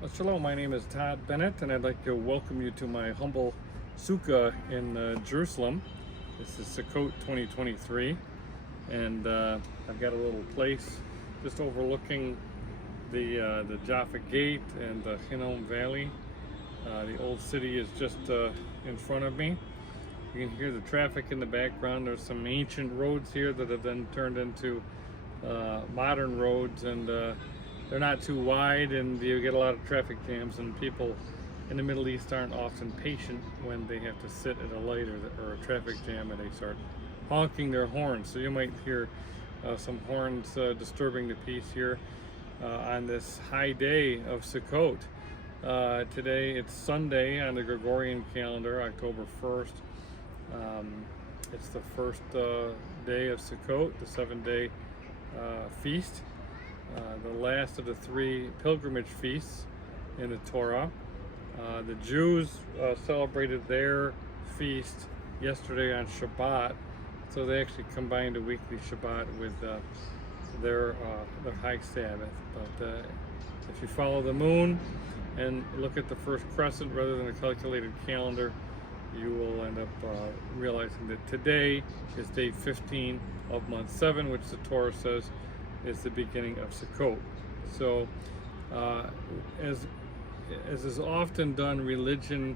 Well, shalom, my name is Todd Bennett, and I'd like to welcome you to my humble sukkah in Jerusalem. This is Sukkot 2023, and I've got a little place just overlooking the Jaffa Gate and the Hinnom Valley. The old city is just in front of me. You can hear the traffic in the background. There's some ancient roads here that have been turned into modern roads, and they're not too wide, and you get a lot of traffic jams, and people in the Middle East aren't often patient when they have to sit at a light or a traffic jam and they start honking their horns. So you might hear some horns disturbing the peace here on this high day of Sukkot. Today it's Sunday on the Gregorian calendar, October 1st. It's the first day of Sukkot, the 7-day feast. The last of the 3 pilgrimage feasts in the Torah. The Jews celebrated their feast yesterday on Shabbat, so they actually combined a weekly Shabbat with their high Sabbath. But if you follow the moon and look at the first crescent rather than a calculated calendar, you will end up realizing that today is day 15 of month 7, which the Torah says is the beginning of Sukkot. So, as is often done, religion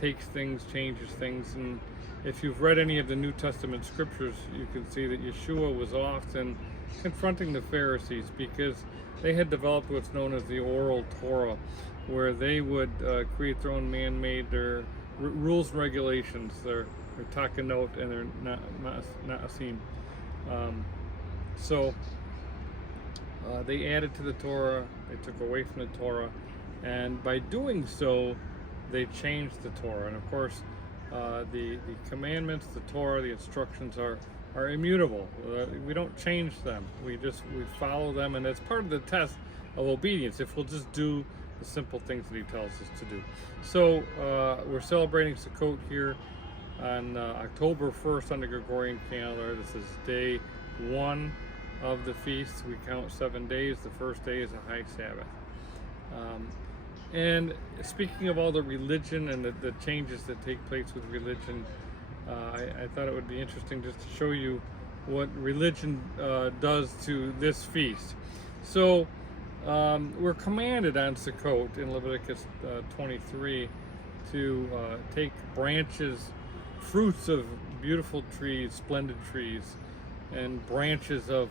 takes things, changes things, and if you've read any of the New Testament scriptures, you can see that Yeshua was often confronting the Pharisees because they had developed what's known as the oral Torah, where they would create their own man-made rules and regulations. They're takanot and they're na'asim. So they added to the Torah, they took away from the Torah, and by doing so, they changed the Torah. And of course, the commandments, the Torah, the instructions are immutable. We don't change them. We follow them, and that's part of the test of obedience, if we'll just do the simple things that he tells us to do. So we're celebrating Sukkot here on October 1st on the Gregorian calendar. This is day 1 of the feast. We count 7 days. The first day is a high Sabbath. And speaking of all the religion and the changes that take place with religion, I thought it would be interesting just to show you what religion does to this feast. So we're commanded on Sukkot in Leviticus 23 to take branches, fruits of beautiful trees, splendid trees, and branches of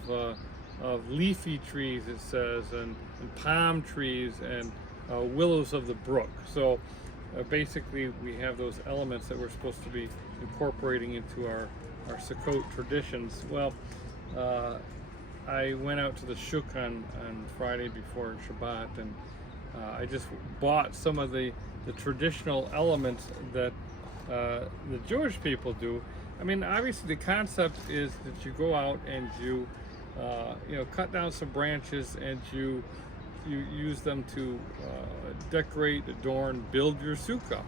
leafy trees, it says, and palm trees and willows of the brook. So basically we have those elements that we're supposed to be incorporating into our Sukkot traditions. Well, I went out to the shuk on Friday before Shabbat, and I just bought some of the traditional elements that the Jewish people do. I mean, obviously the concept is that you go out and you cut down some branches and you use them to decorate, adorn, build your sukkah.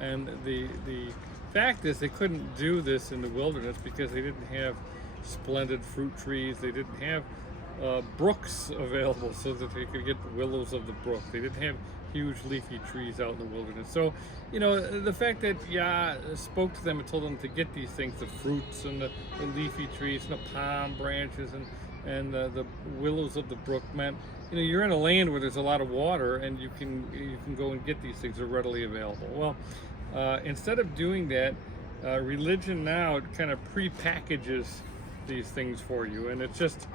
And the fact is, they couldn't do this in the wilderness because they didn't have splendid fruit trees. They didn't have brooks available so that they could get the willows of the brook. They didn't have huge leafy trees out in the wilderness. So, the fact that Yah spoke to them and told them to get these things, the fruits and the leafy trees and the palm branches and the willows of the brook, meant you're in a land where there's a lot of water, and you can go and get these things. Are readily available. Well, instead of doing that, religion now kind of pre-packages these things for you, and it's just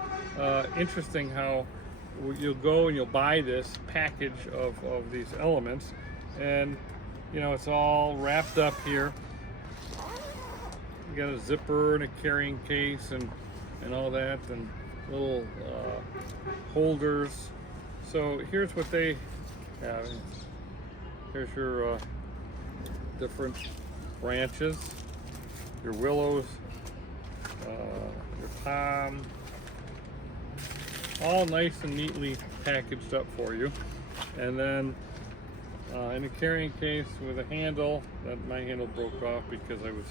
interesting how you'll go and you'll buy this package of these elements, and it's all wrapped up here. You got a zipper and a carrying case and all that, and little holders. So here's what they have. Here's your different branches, your willows, your palm, all nice and neatly packaged up for you. And then in a carrying case with a handle, that my handle broke off because I was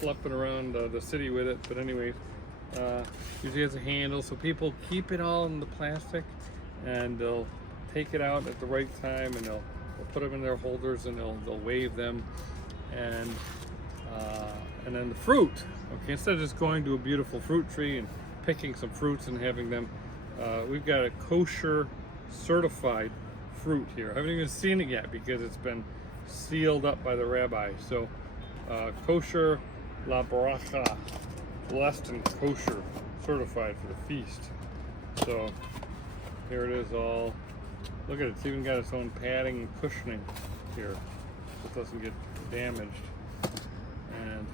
schlepping around the city with it. But anyways, usually has a handle, so people keep it all in the plastic, and they'll take it out at the right time, and they'll put them in their holders, and they'll wave them, and then the fruit. Okay, instead of just going to a beautiful fruit tree and picking some fruits and having them, we've got a kosher certified fruit here. I haven't even seen it yet because it's been sealed up by the rabbi. So kosher la baracha, blessed and kosher, certified for the feast. So here it is all. Look at it, it's even got its own padding and cushioning here so it doesn't get damaged. And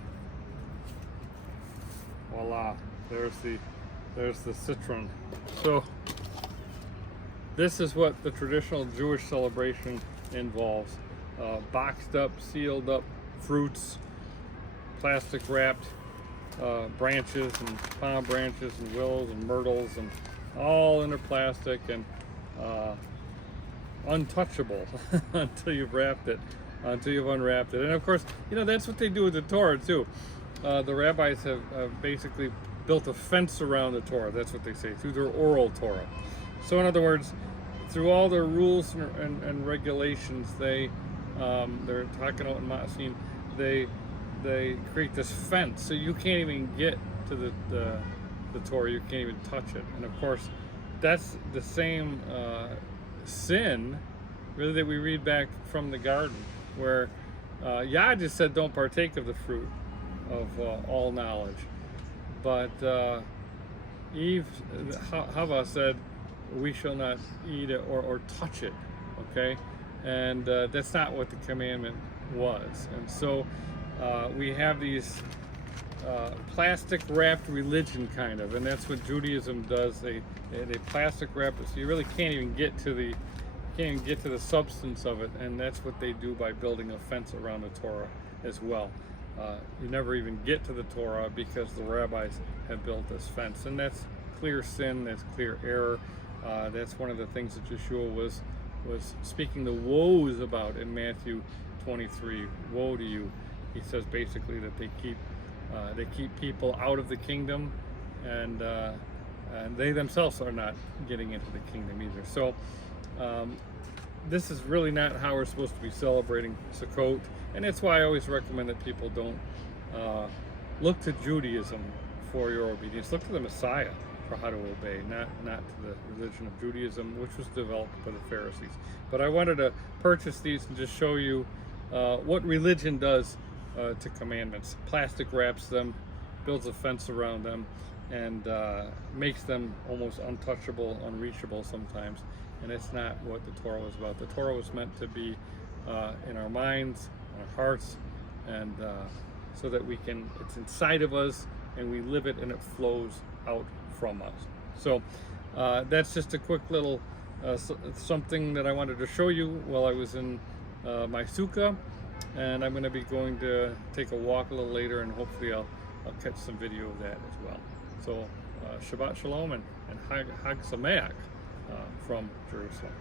voila, there's the citron. So this is what the traditional Jewish celebration involves. Boxed up, sealed up fruits, plastic wrapped branches and palm branches and willows and myrtles, and all in a plastic and untouchable until you've wrapped it, until you've unwrapped it. And of course, that's what they do with the Torah too. The rabbis have basically built a fence around the Torah. That's what they say, through their oral Torah. So in other words, through all their rules and regulations, they're talking about in Ma'asim, they create this fence, so you can't even get to the Torah. You can't even touch it. And of course, that's the same sin, really, that we read back from the garden, where Yah just said, "Don't partake of the fruit of all knowledge," but Hava said, "We shall not eat it or touch it." Okay, and that's not what the commandment was. And so we have these plastic wrapped religion, kind of, and that's what Judaism does. They plastic wrap it, so you really can't even get to the substance of it, and that's what they do by building a fence around the Torah as well. You never even get to the Torah because the rabbis have built this fence, and that's clear sin, that's clear error. That's one of the things that Yeshua was speaking the woes about in Matthew 23. Woe to you! He says basically that they keep people out of the kingdom, and they themselves are not getting into the kingdom either. So this is really not how we're supposed to be celebrating Sukkot, and that's why I always recommend that people don't look to Judaism for your obedience. Look to the Messiah for how to obey, not to the religion of Judaism, which was developed by the Pharisees. But I wanted to purchase these and just show you what religion does to commandments. Plastic wraps them, builds a fence around them, and makes them almost untouchable, unreachable sometimes. And it's not what the Torah was about. The Torah was meant to be in our minds, in our hearts, and so that it's inside of us, and we live it, and it flows out from us. So that's just a quick little something that I wanted to show you while I was in my sukkah, and I'm going to be going to take a walk a little later, and hopefully I'll catch some video of that as well. So Shabbat Shalom and Hag Sameach from Jerusalem.